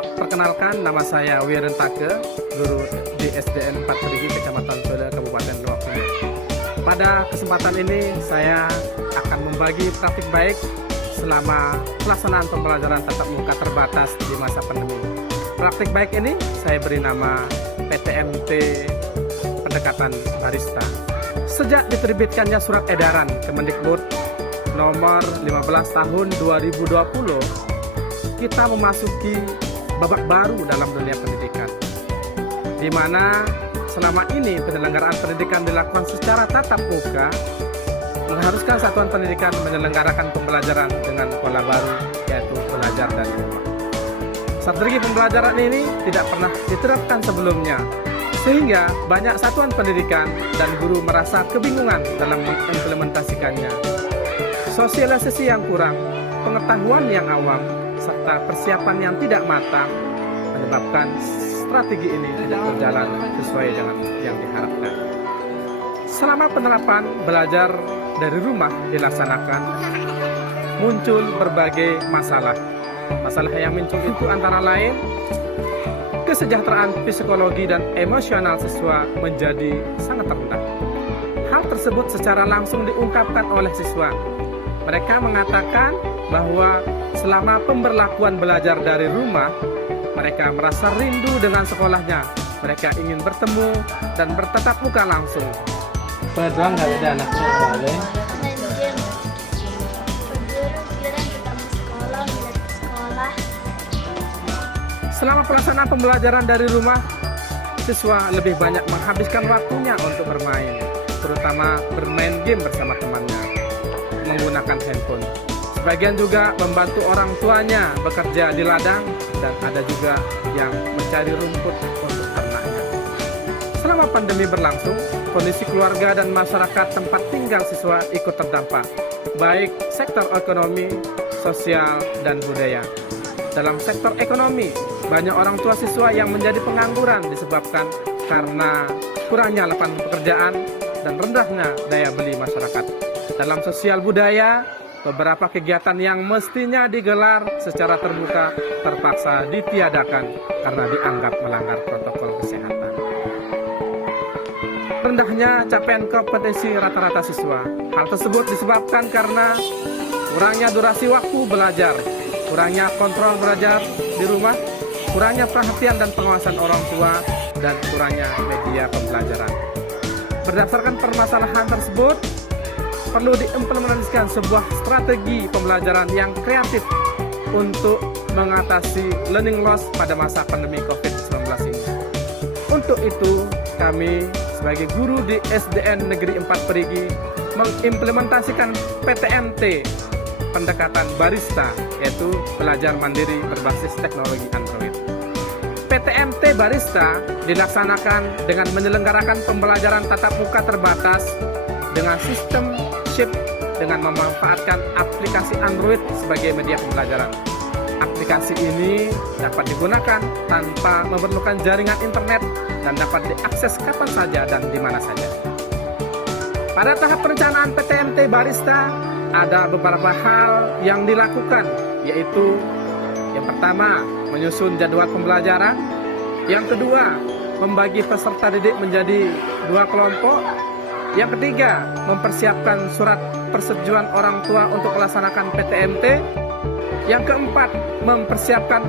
Perkenalkan, nama saya Wirentake, guru di SDN 4 Perigi, Kecamatan Soda, Kabupaten Lombok Timur. Pada kesempatan ini, saya akan membagi praktik baik selama pelaksanaan pembelajaran tatap muka terbatas di masa pandemi. Praktik baik ini saya beri nama PTMT Pendekatan Barista. Sejak diterbitkannya surat edaran Kemendikbud nomor 15 tahun 2020, kita memasuki babak baru dalam dunia pendidikan, di mana selama ini penyelenggaraan pendidikan dilakukan secara tatap muka, mengharuskan satuan pendidikan menyelenggarakan pembelajaran dengan pola baru, yaitu belajar dari rumah. Strategi pembelajaran ini tidak pernah diterapkan sebelumnya, sehingga banyak satuan pendidikan dan guru merasa kebingungan dalam mengimplementasikannya. Sosialisasi yang kurang, pengetahuan yang awam, serta persiapan yang tidak matang menyebabkan strategi ini tidak berjalan sesuai dengan yang diharapkan. Selama penerapan belajar dari rumah dilaksanakan, muncul berbagai masalah. Masalah yang muncul itu antara lain, kesejahteraan psikologi dan emosional siswa menjadi sangat rendah. Hal tersebut secara langsung diungkapkan oleh siswa. Mereka mengatakan bahwa selama pemberlakuan belajar dari rumah, mereka merasa rindu dengan sekolahnya. Mereka ingin bertemu dan bertatap muka langsung. Doang nggak ada anaknya boleh. Main game, tidur, ketemu sekolah, ngeliat sekolah. Selama pelaksanaan pembelajaran dari rumah, siswa lebih banyak menghabiskan waktunya untuk bermain, terutama bermain game bersama temannya, menggunakan handphone. Sebagian juga membantu orang tuanya bekerja di ladang, dan ada juga yang mencari rumput untuk ternaknya. Selama pandemi berlangsung, kondisi keluarga dan masyarakat tempat tinggal siswa ikut terdampak, baik sektor ekonomi, sosial, dan budaya. Dalam sektor ekonomi, banyak orang tua siswa yang menjadi pengangguran disebabkan karena kurangnya lapangan pekerjaan dan rendahnya daya beli masyarakat. Dalam sosial budaya, beberapa kegiatan yang mestinya digelar secara terbuka terpaksa ditiadakan karena dianggap melanggar protokol kesehatan. Rendahnya capaian kompetensi rata-rata siswa. Hal tersebut disebabkan karena kurangnya durasi waktu belajar, kurangnya kontrol belajar di rumah, kurangnya perhatian dan pengawasan orang tua, dan kurangnya media pembelajaran. Berdasarkan permasalahan tersebut, perlu diimplementasikan sebuah strategi pembelajaran yang kreatif untuk mengatasi learning loss pada masa pandemi COVID-19 ini. Untuk itu, kami sebagai guru di SDN Negeri 4 Perigi mengimplementasikan PTMT Pendekatan Barista, yaitu belajar mandiri berbasis teknologi Android. PTMT Barista dilaksanakan dengan menyelenggarakan pembelajaran tatap muka terbatas dengan sistem shift dengan memanfaatkan aplikasi Android sebagai media pembelajaran. Aplikasi ini dapat digunakan tanpa memerlukan jaringan internet dan dapat diakses kapan saja dan di mana saja. Pada tahap perencanaan PTMT Barista, ada beberapa hal yang dilakukan, yaitu yang pertama, menyusun jadwal pembelajaran. Yang kedua, membagi peserta didik menjadi 2 kelompok. Yang ketiga, mempersiapkan surat persetujuan orang tua untuk melaksanakan PTMT. Yang keempat, mempersiapkan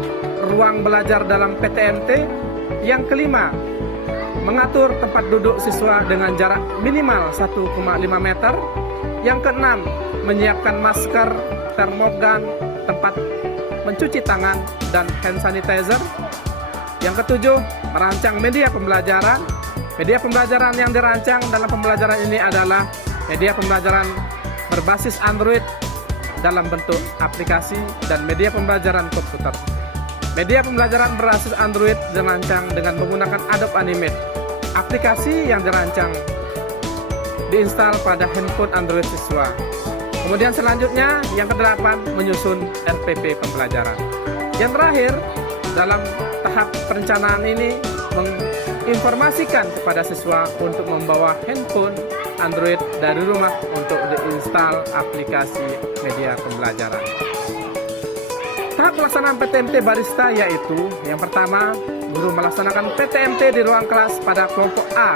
ruang belajar dalam PTMT. Yang kelima, mengatur tempat duduk siswa dengan jarak minimal 1,5 meter. Yang keenam, menyiapkan masker, termogan, tempat mencuci tangan, dan hand sanitizer. Yang ketujuh, merancang media pembelajaran. Media pembelajaran yang dirancang dalam pembelajaran ini adalah media pembelajaran berbasis Android dalam bentuk aplikasi dan media pembelajaran komputer. Media pembelajaran berbasis Android dirancang dengan menggunakan Adobe Animate. Aplikasi yang dirancang diinstal pada handphone Android siswa. Kemudian selanjutnya, yang kedelapan, menyusun RPP pembelajaran. Yang terakhir, dalam tahap perencanaan ini menginformasikan kepada siswa untuk membawa handphone Android dari rumah untuk diinstal aplikasi media pembelajaran. Tahap pelaksanaan PTMT Barista yaitu yang pertama, guru melaksanakan PTMT di ruang kelas pada kelompok A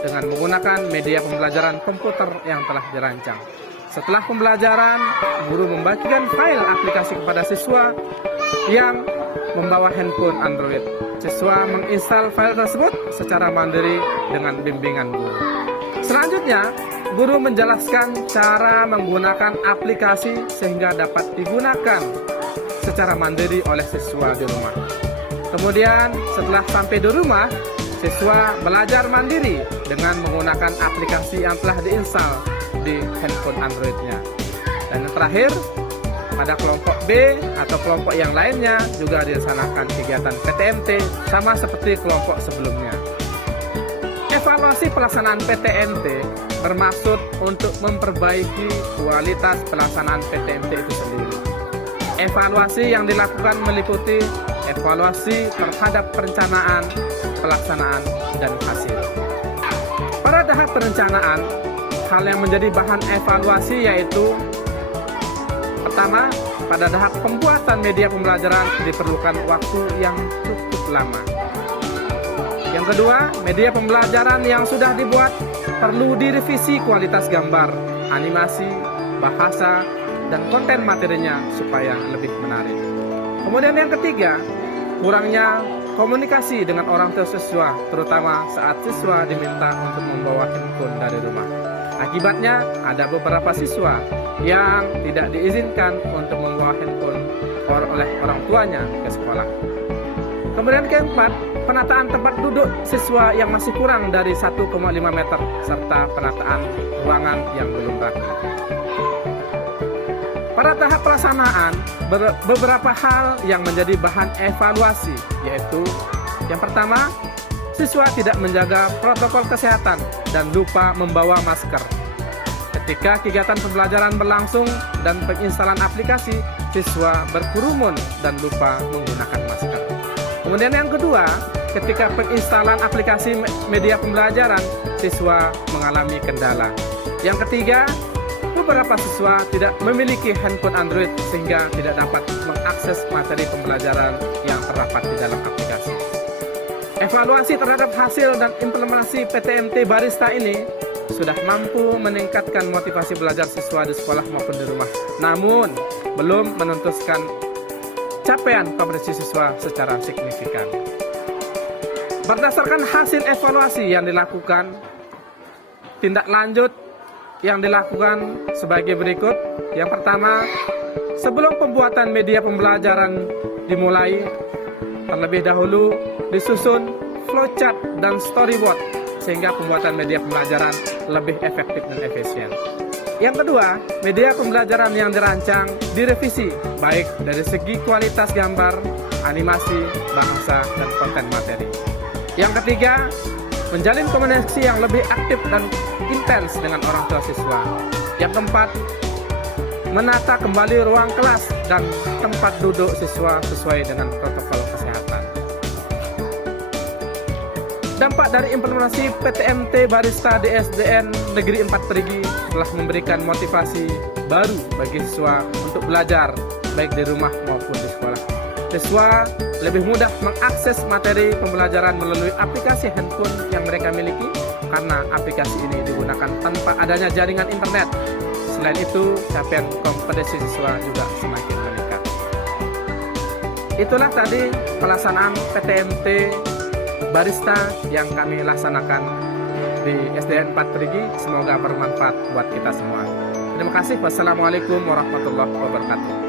dengan menggunakan media pembelajaran komputer yang telah dirancang. Setelah pembelajaran, guru membagikan file aplikasi kepada siswa yang membawa handphone Android. Siswa menginstal file tersebut secara mandiri dengan bimbingan guru. Selanjutnya, guru menjelaskan cara menggunakan aplikasi sehingga dapat digunakan secara mandiri oleh siswa di rumah. Kemudian, setelah sampai di rumah, siswa belajar mandiri dengan menggunakan aplikasi yang telah diinstal di handphone Android-nya. Dan yang terakhir, pada kelompok B atau kelompok yang lainnya juga dilaksanakan kegiatan PTMT sama seperti kelompok sebelumnya. Evaluasi pelaksanaan PTMT bermaksud untuk memperbaiki kualitas pelaksanaan PTMT itu sendiri. Evaluasi yang dilakukan meliputi evaluasi terhadap perencanaan, pelaksanaan, dan hasil. Pada tahap perencanaan, hal yang menjadi bahan evaluasi yaitu pertama, pada tahap pembuatan media pembelajaran diperlukan waktu yang cukup lama. Yang kedua, media pembelajaran yang sudah dibuat perlu direvisi kualitas gambar, animasi, bahasa, dan konten materinya supaya lebih menarik. Kemudian yang ketiga, kurangnya komunikasi dengan orang tua siswa, terutama saat siswa diminta untuk membawa handphone dari rumah. Akibatnya, ada beberapa siswa yang tidak diizinkan untuk membawa handphone oleh orang tuanya ke sekolah. Kemudian keempat, penataan tempat duduk siswa yang masih kurang dari 1,5 meter, serta penataan ruangan yang belum rapi. Pada tahap pelaksanaan, beberapa hal yang menjadi bahan evaluasi, yaitu yang pertama, siswa tidak menjaga protokol kesehatan dan lupa membawa masker. Ketika kegiatan pembelajaran berlangsung dan penginstalan aplikasi, siswa berkerumun dan lupa menggunakan masker. Kemudian yang kedua, ketika penginstalan aplikasi media pembelajaran, siswa mengalami kendala. Yang ketiga, beberapa siswa tidak memiliki handphone Android sehingga tidak dapat mengakses materi pembelajaran yang terdapat di dalam aplikasi. Evaluasi terhadap hasil dan implementasi PTMT Barista ini sudah mampu meningkatkan motivasi belajar siswa di sekolah maupun di rumah. Namun, belum menentukan capaian kompetensi siswa secara signifikan. Berdasarkan hasil evaluasi yang dilakukan, tindak lanjut yang dilakukan sebagai berikut. Yang pertama, sebelum pembuatan media pembelajaran dimulai, terlebih dahulu disusun flowchart dan storyboard sehingga pembuatan media pembelajaran lebih efektif dan efisien. Yang kedua, media pembelajaran yang dirancang direvisi baik dari segi kualitas gambar, animasi, bahasa, dan konten materi. Yang ketiga, menjalin komunikasi yang lebih aktif dan intens dengan orang tua siswa. Yang keempat, menata kembali ruang kelas dan tempat duduk siswa sesuai dengan protokol kesehatan. Dampak dari implementasi PTMT Barista di SDN Negeri 4 Perigi telah memberikan motivasi baru bagi siswa untuk belajar baik di rumah maupun di sekolah. Siswa lebih mudah mengakses materi pembelajaran melalui aplikasi handphone yang mereka miliki karena aplikasi ini digunakan tanpa adanya jaringan internet. Selain itu, capaian kompetensi siswa juga semakin meningkat. Itulah tadi pelaksanaan PTMT Barista yang kami laksanakan di SDN 4 Perigi. Semoga bermanfaat buat kita semua. Terima kasih. Wassalamualaikum warahmatullahi wabarakatuh.